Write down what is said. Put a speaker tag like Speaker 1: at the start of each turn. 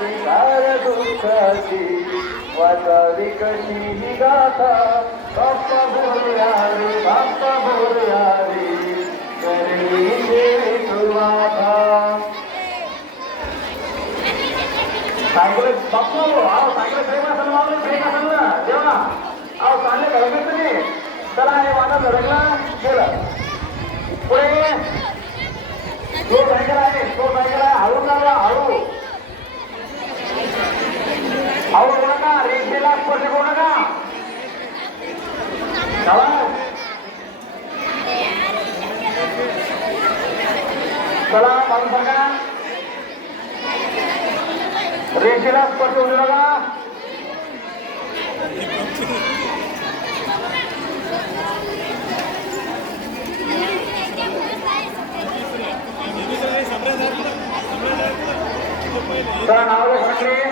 Speaker 1: दुःखाची सार दुःखाची वाचावी कशी ही गाथा. बाप्पा बोलया रे बाप्पा बोलया रे करणी देवी सुवाथा चांगले बाप्पा हो, आव सांगले प्रेमा सांग मावले प्रेमा सांग देवा आव सांगले घडले तुम्ही. चला हे वादा धडकला गेला पुढे चला. चला माणूस सांगा रेषेला स्पर्श होऊ नका नाव सांगले